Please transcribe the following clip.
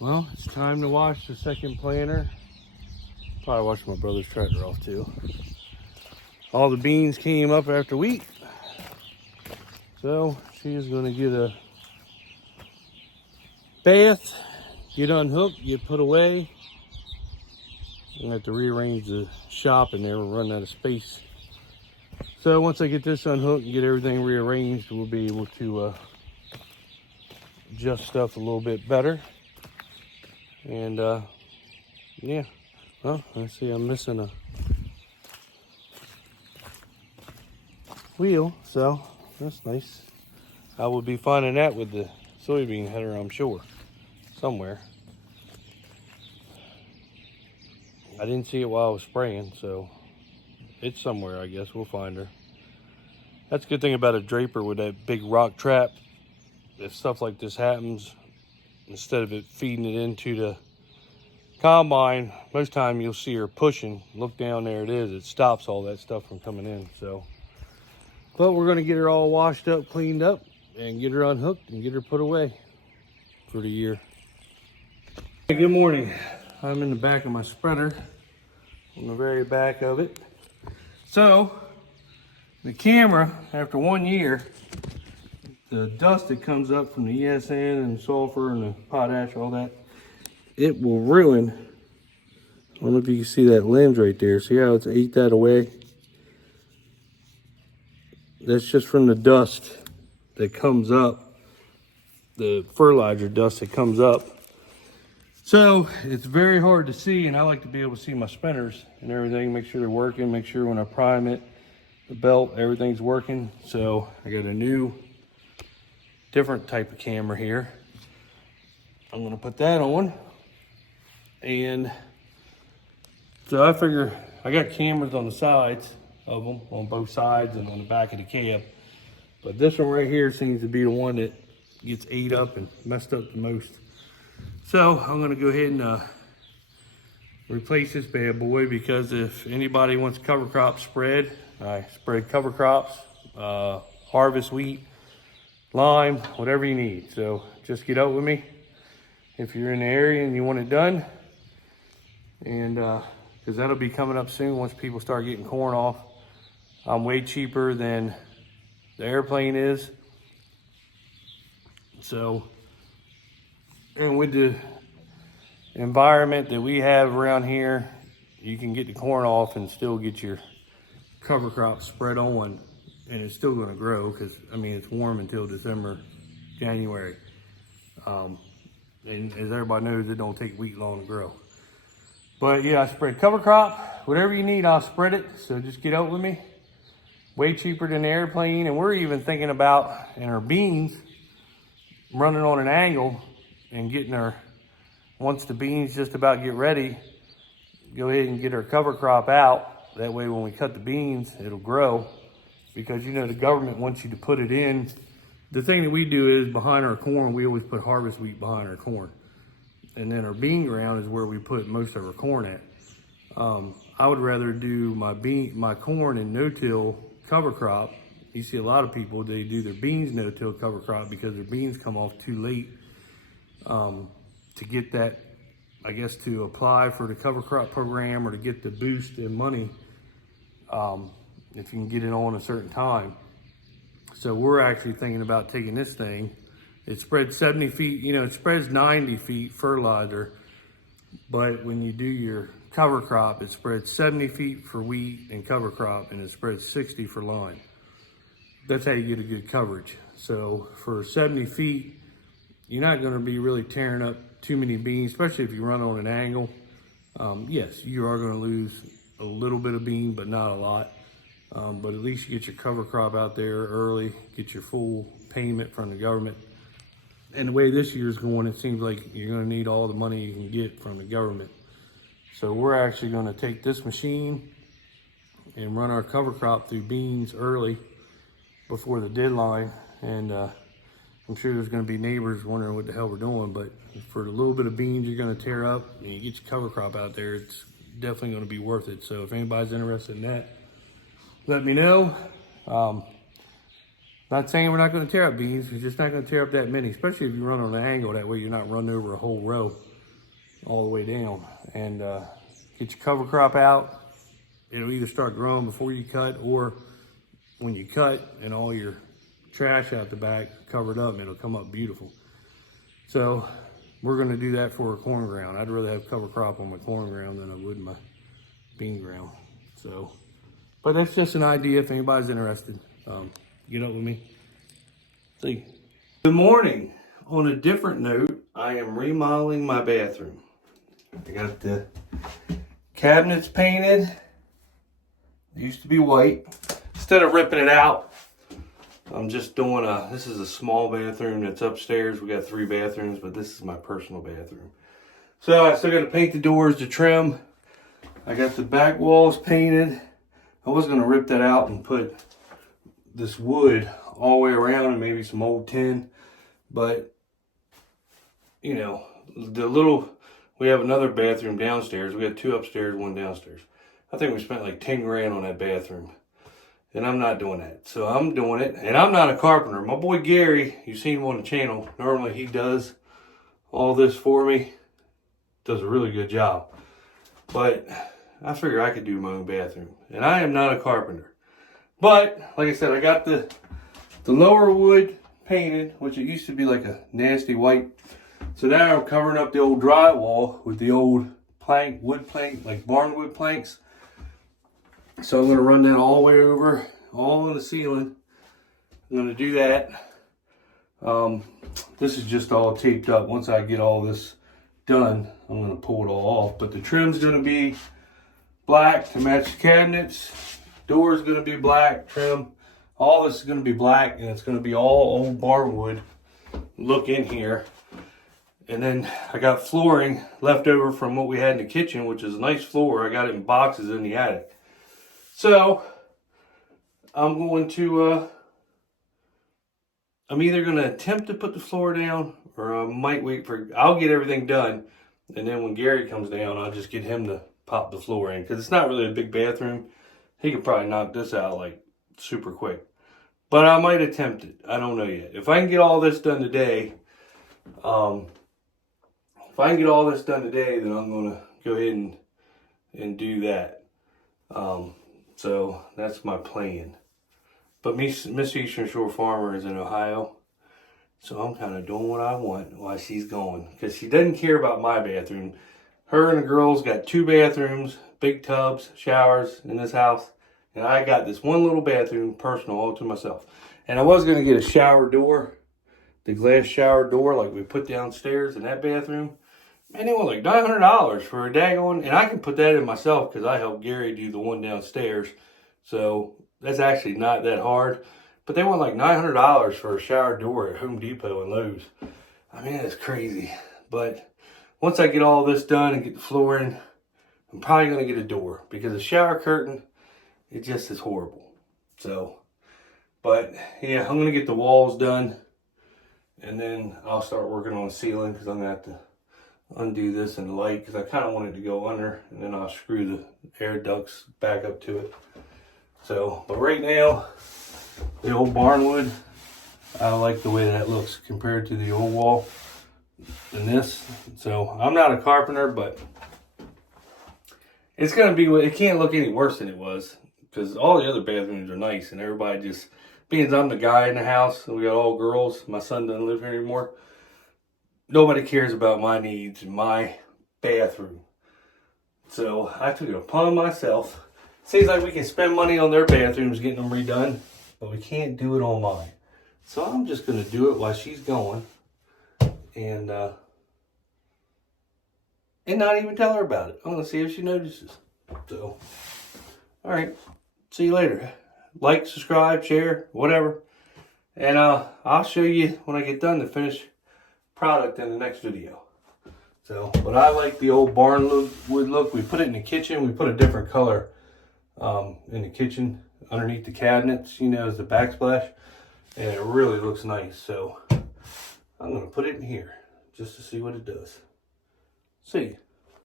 Well, it's time to wash the second planter. Probably wash my brother's tractor off too. All the beans came up after wheat. So she is going to get a bath, get unhooked, get put away. I'm going to have to rearrange the shop in there. We're running out of space. So once I get this unhooked and get everything rearranged, we'll be able to adjust stuff a little bit better. And yeah, well, let's see, I'm missing a wheel, so that's nice. I will be finding that with the soybean header, I'm sure, somewhere. I didn't see it while I was spraying, so it's somewhere, I guess. We'll find her. That's a good thing about a draper with that big rock trap. If stuff like this happens, instead of it feeding it into the combine, most time you'll see her pushing. Look down, there it is. It stops all that stuff from coming in. So, but we're gonna get her all washed up, cleaned up, and get her unhooked and get her put away for the year. Hey, good morning. I'm in the back of my spreader, on the very back of it. So, the camera, after 1 year, the dust that comes up from the ESN and sulfur and the potash, all that, it will ruin. I don't know if you can see that lens right there. See how it's ate that away? That's just from the dust that comes up, the fertilizer dust that comes up. So it's very hard to see, and I like to be able to see my spinners and everything, make sure they're working, make sure when I prime it, the belt, everything's working. So I got a new, different type of camera here. I'm gonna put that on. And so I figure I got cameras on the sides of them, on both sides and on the back of the cab. But this one right here seems to be the one that gets ate up and messed up the most. So I'm gonna go ahead and replace this bad boy, because if anybody wants cover crop spread, I spread cover crops, harvest wheat, lime, whatever you need. So just get up with me if you're in the area and you want it done. And because that'll be coming up soon once people start getting corn off. I'm way cheaper than the airplane is. So, and with the environment that we have around here, you can get the corn off and still get your cover crop spread on, and it's still gonna grow, because I mean, it's warm until December, January. And as everybody knows, it don't take wheat long to grow. But yeah, I spread cover crop, whatever you need, I'll spread it. So just get out with me. Way cheaper than the airplane. And we're even thinking about, in our beans, running on an angle and getting our, once the beans just about get ready, go ahead and get our cover crop out. That way when we cut the beans, it'll grow. Because you know, the government wants you to put it in. The thing that we do is, behind our corn, we always put harvest wheat behind our corn. And then our bean ground is where we put most of our corn at. I would rather do my corn in no-till cover crop. You see a lot of people, they do their beans no-till cover crop because their beans come off too late to get that, I guess, to apply for the cover crop program or to get the boost in money if you can get it on a certain time. So we're actually thinking about taking this thing. It spreads 70 feet, you know, it spreads 90 feet fertilizer, but when you do your cover crop, it spreads 70 feet for wheat and cover crop, and it spreads 60 for lime. That's how you get a good coverage. So for 70 feet, you're not gonna be really tearing up too many beans, especially if you run on an angle. Yes, you are gonna lose a little bit of bean, but not a lot. But at least you get your cover crop out there early, get your full payment from the government. And the way this year's going, it seems like you're gonna need all the money you can get from the government. So we're actually gonna take this machine and run our cover crop through beans early before the deadline. And I'm sure there's gonna be neighbors wondering what the hell we're doing, but for the little bit of beans you're gonna tear up and you get your cover crop out there, it's definitely gonna be worth it. So if anybody's interested in that, let me know. Not saying we're not going to tear up beans. We're just not going to tear up that many, especially if you run on an angle. That way you're not running over a whole row. all the way down. And get your cover crop out. It'll either start growing before you cut, or when you cut and all your trash out the back covered up, and it'll come up beautiful. So we're gonna do that for a corn ground. I'd rather have cover crop on my corn ground than I would my bean ground. So, but that's just an idea if anybody's interested. Get up with me. See. Good morning. On a different note, I am remodeling my bathroom. I got the cabinets painted. It used to be white. Instead of ripping it out, I'm just doing this is a small bathroom that's upstairs. We got 3 bathrooms, but this is my personal bathroom. So I still got to paint the doors to trim. I got the back walls painted. I was going to rip that out and put this wood all the way around and maybe some old tin. But, you know, we have another bathroom downstairs. We got 2 upstairs, 1 downstairs. I think we spent like 10 grand on that bathroom. And I'm not doing that. So I'm doing it. And I'm not a carpenter. My boy Gary, you've seen him on the channel. Normally he does all this for me. Does a really good job. But I figure I could do my own bathroom. And I am not a carpenter. But, like I said, I got the lower wood painted, which it used to be like a nasty white. So now I'm covering up the old drywall with the old wood plank, like barn wood planks. So I'm going to run that all the way over, all on the ceiling. I'm going to do that. This is just all taped up. Once I get all this done, I'm going to pull it all off. But the trim's going to be black to match the cabinets. Door's going to be black trim. All this is going to be black, and it's going to be all old barn wood look in here. And then I got flooring left over from what we had in the kitchen, which is a nice floor. I got it in boxes in the attic. So I'm either going to attempt to put the floor down, or I might wait I'll get everything done. And then when Gary comes down, I'll just get him to pop the floor in, because it's not really a big bathroom. He could probably knock this out like super quick. But I might attempt it. I don't know yet. If I can get all this done today, then I'm going to go ahead and do that. So that's my plan. But Miss Eastern Shore Farmer is in Ohio. So I'm kind of doing what I want while she's gone. Because she doesn't care about my bathroom. Her and the girls got 2 bathrooms, big tubs, showers in this house. And I got this one little bathroom, personal, all to myself. And I was going to get a shower door. The glass shower door like we put downstairs in that bathroom. Man, they want like $900 for a daggone. And I can put that in myself because I helped Gary do the one downstairs. So that's actually not that hard. But they want like $900 for a shower door at Home Depot and Lowe's. I mean, that's crazy. But once I get all this done and get the floor in, I'm probably going to get a door. Because the shower curtain, it just is horrible. So, but yeah, I'm going to get the walls done. And then I'll start working on the ceiling, because I'm going to have to undo this and the light, because I kind of want it to go under, and then I'll screw the air ducts back up to it. So, but right now, the old barnwood, I like the way that looks compared to the old wall and this. So I'm not a carpenter, but it's going to be, it can't look any worse than it was, because all the other bathrooms are nice, and everybody just, being I'm the guy in the house, and we got all girls, my son doesn't live here anymore, nobody cares about my needs in my bathroom. So I took it upon myself. Seems like we can spend money on their bathrooms, getting them redone, but we can't do it on mine. So I'm just going to do it while she's going, and not even tell her about it. I'm going to see if she notices. So, all right, see you later. Like, subscribe, share, whatever. And I'll show you when I get done the finished product in the next video. So, but I like the old barn wood look. We put it in the kitchen. We put a different color in the kitchen underneath the cabinets, you know, as the backsplash. And it really looks nice. So I'm going to put it in here just to see what it does. See you.